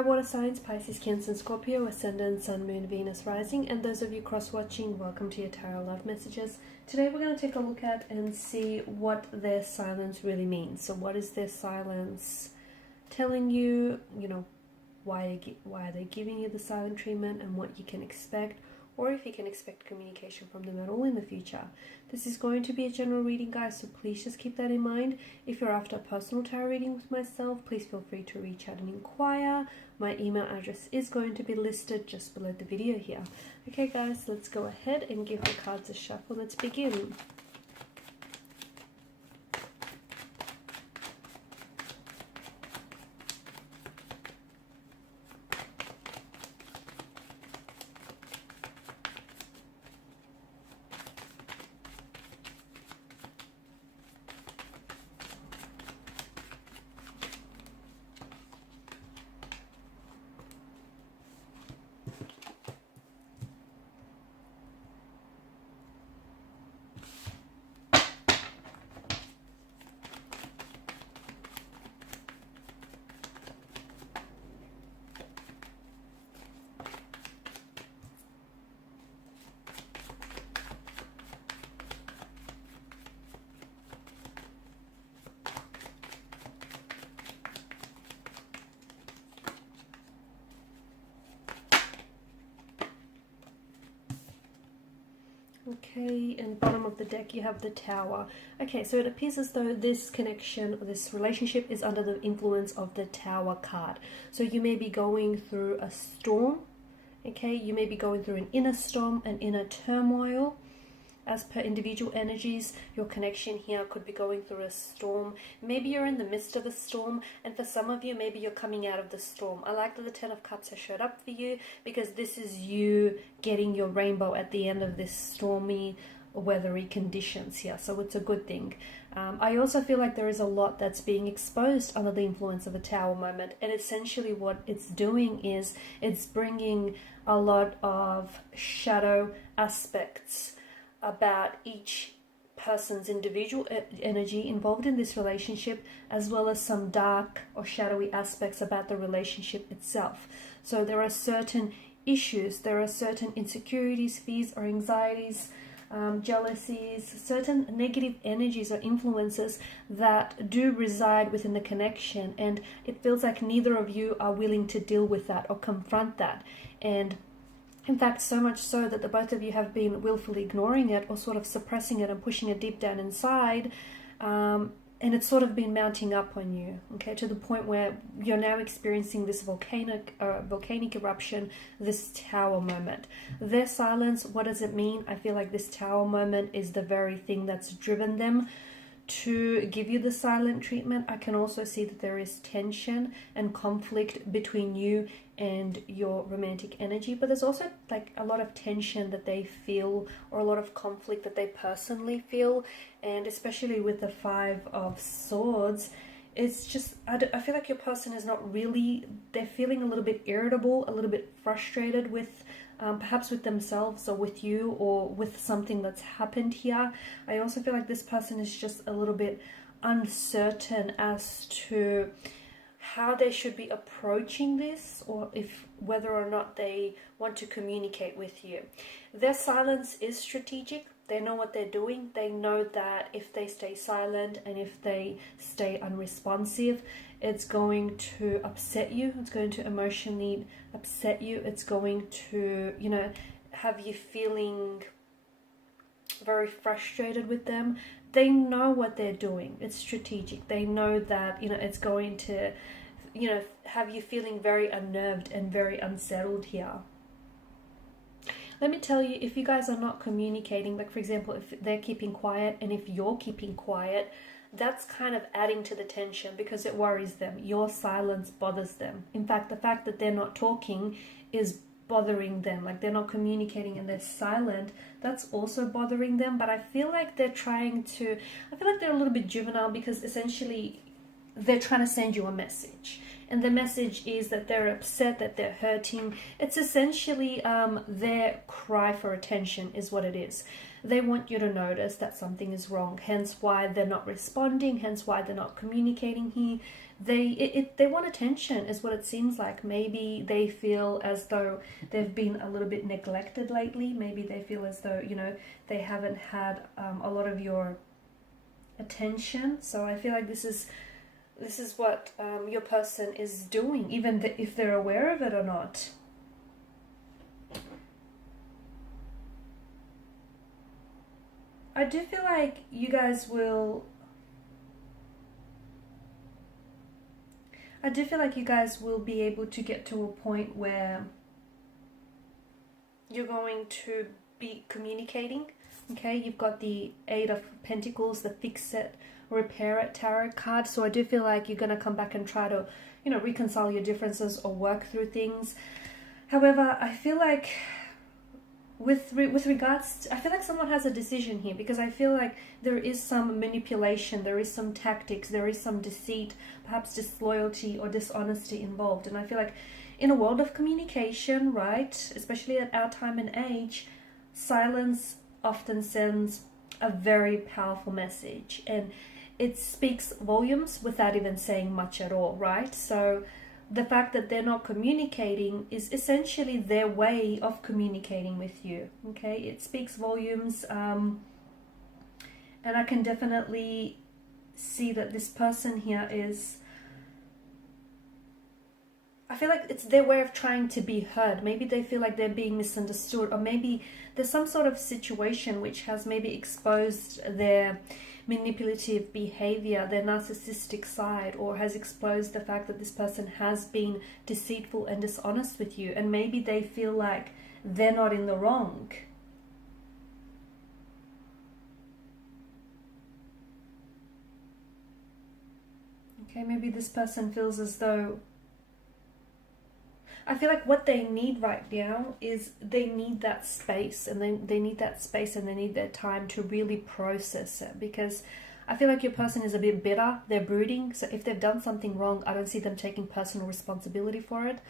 Hi water signs, Pisces, Cancer, and Scorpio, Ascendant, Sun, Moon, Venus, Rising, and those of you cross-watching, welcome to your Tarot Love Messages. Today we're going to take a look at and see what their silence really means. So what is their silence telling you, why are they giving you the silent treatment and what you can expect, or if you can expect communication from them at all in the future. This is going to be a general reading, guys, so please just keep that in mind. If you're after a personal tarot reading with myself, please feel free to reach out and inquire. My email address is going to be listed just below the video here. Okay, guys, let's go ahead and give the cards a shuffle. Let's begin. Okay, and bottom of the deck you have the Tower. Okay, so it appears as though this connection, this relationship is under the influence of the Tower card. So you may be going through a storm, okay? You may be going through an inner storm, an inner turmoil. As per individual energies, your connection here could be going through a storm. Maybe you're in the midst of a storm, and for some of you, maybe you're coming out of the storm. I like that the Ten of Cups has showed up for you, because this is you getting your rainbow at the end of this stormy, weathery conditions here. So it's a good thing. I also feel like there is a lot that's being exposed under the influence of a Tower moment, and essentially what it's doing is it's bringing a lot of shadow aspects about each person's individual energy involved in this relationship, as well as some dark or shadowy aspects about the relationship itself. So there are certain issues, there are certain insecurities, fears or anxieties, jealousies, certain negative energies or influences that do reside within the connection, and it feels like neither of you are willing to deal with that or confront that. And in fact, so much so that the both of you have been willfully ignoring it or sort of suppressing it and pushing it deep down inside, and it's sort of been mounting up on you, okay, to the point where you're now experiencing this volcanic eruption, this Tower moment. Their silence, what does it mean? I feel like this Tower moment is the very thing that's driven them to give you the silent treatment. I can also see that there is tension and conflict between you and your romantic energy, but there's also like a lot of tension that they feel, or a lot of conflict that they personally feel. And especially with the Five of Swords, it's just, I feel like your person is not really, they're feeling a little bit irritable, a little bit frustrated with perhaps with themselves or with you or with something that's happened here. I also feel like this person is just a little bit uncertain as to how they should be approaching this, or if whether or not they want to communicate with you. Their silence is strategic. They know what they're doing. They know that if they stay silent and if they stay unresponsive, it's going to upset you. It's going to emotionally upset you. It's going to, have you feeling very frustrated with them. They know what they're doing. It's strategic. They know that, it's going to, have you feeling very unnerved and very unsettled here. Let me tell you, if you guys are not communicating, like for example, if they're keeping quiet and if you're keeping quiet, that's kind of adding to the tension because it worries them. Your silence bothers them. In fact, the fact that they're not talking is bothering them. Like they're not communicating and they're silent, that's also bothering them. But I feel like they're a little bit juvenile, because essentially they're trying to send you a message. And the message is that they're upset, that they're hurting. It's essentially their cry for attention is what it is. They want you to notice that something is wrong, hence why they're not responding, hence why they're not communicating here. they want attention is what it seems like. Maybe they feel as though they've been a little bit neglected lately. Maybe they feel as though, you know, they haven't had a lot of your attention. So I feel like this is what your person is doing, even if they're aware of it or not. I do feel like you guys will be able to get to a point where you're going to be communicating. Okay, you've got the Eight of Pentacles, the Fix It, Repair It tarot card. So I do feel like you're going to come back and try to, you know, reconcile your differences or work through things. However, I feel like with regards to, I feel like someone has a decision here, because I feel like there is some manipulation, there is some tactics, there is some deceit, perhaps disloyalty or dishonesty involved. And I feel like in a world of communication, right, especially at our time and age, silence often sends a very powerful message, and it speaks volumes without even saying much at all, right? So the fact that they're not communicating is essentially their way of communicating with you, okay? It speaks volumes, and I can definitely see that this person here is, I feel like it's their way of trying to be heard. Maybe they feel like they're being misunderstood, or maybe there's some sort of situation which has maybe exposed their manipulative behavior, their narcissistic side, or has exposed the fact that this person has been deceitful and dishonest with you, and maybe they feel like they're not in the wrong. Okay, maybe this person feels as though, I feel like what they need right now is they need that space, and they need that space and they need their time to really process it, because I feel like your person is a bit bitter, they're brooding. So if they've done something wrong, I don't see them taking personal responsibility for it.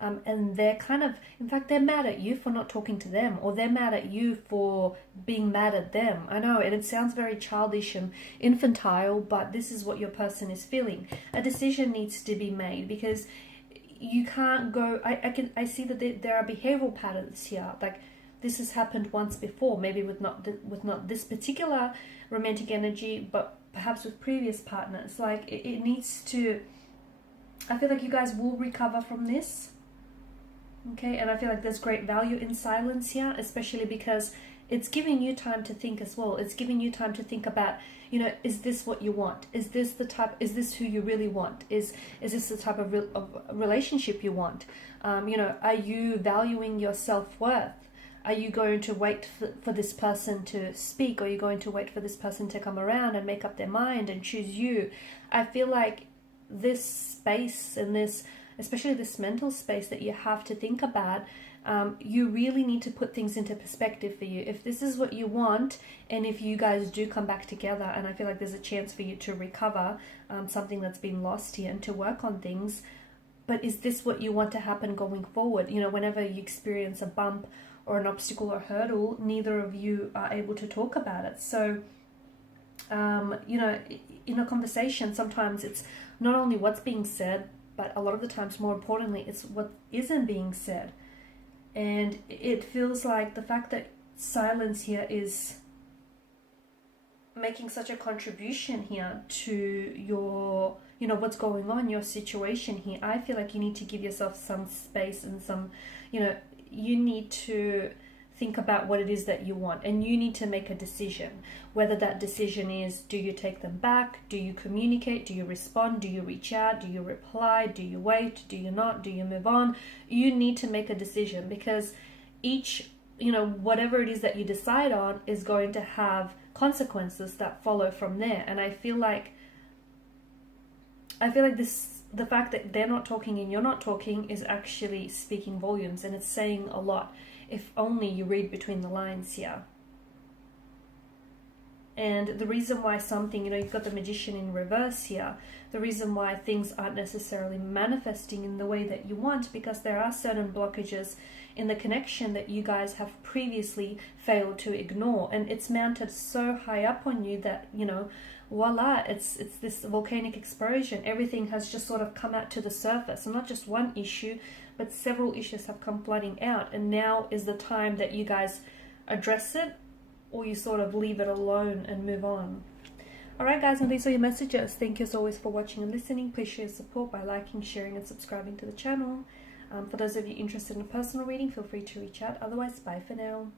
And they're kind of, in fact, they're mad at you for not talking to them, or they're mad at you for being mad at them. I know, and it sounds very childish and infantile, but this is what your person is feeling. A decision needs to be made, because you can't go, I see that there are behavioral patterns here. Like, this has happened once before, maybe with not this particular romantic energy, but perhaps with previous partners. Like, it needs to, I feel like you guys will recover from this. Okay, and I feel like there's great value in silence here, especially because it's giving you time to think as well. It's giving you time to think about, you know, is this what you want? Is this the type, is this who you really want? Is this the type of relationship you want? You know, are you valuing your self-worth? Are you going to wait for this person to speak? Or are you going to wait for this person to come around and make up their mind and choose you? I feel like this space and this, especially this mental space that you have to think about, you really need to put things into perspective for you. If this is what you want, and if you guys do come back together, and I feel like there's a chance for you to recover something that's been lost here and to work on things, but is this what you want to happen going forward? You know, whenever you experience a bump or an obstacle or hurdle, neither of you are able to talk about it. So, you know, in a conversation, sometimes it's not only what's being said, but a lot of the times, more importantly, it's what isn't being said. And it feels like the fact that silence here is making such a contribution here to your, you know, what's going on, your situation here. I feel like you need to give yourself some space and some, you know, you need to think about what it is that you want, and you need to make a decision. Whether that decision is, do you take them back? Do you communicate? Do you respond? Do you reach out? Do you reply? Do you wait? Do you not? Do you move on? You need to make a decision, because each, you know, whatever it is that you decide on is going to have consequences that follow from there. And I feel like this, the fact that they're not talking and you're not talking, is actually speaking volumes, and it's saying a lot. If only you read between the lines here. And the reason why something, you know, you've got the Magician in reverse here, the reason why things aren't necessarily manifesting in the way that you want, because there are certain blockages in the connection that you guys have previously failed to ignore. And it's mounted so high up on you that, you know, voila, it's this volcanic explosion. Everything has just sort of come out to the surface. And not just one issue, but several issues have come flooding out. And now is the time that you guys address it, or you sort of leave it alone and move on. Alright guys, and these are your messages. Thank you as always for watching and listening. Please show your support by liking, sharing and subscribing to the channel. For those of you interested in a personal reading, feel free to reach out. Otherwise, bye for now.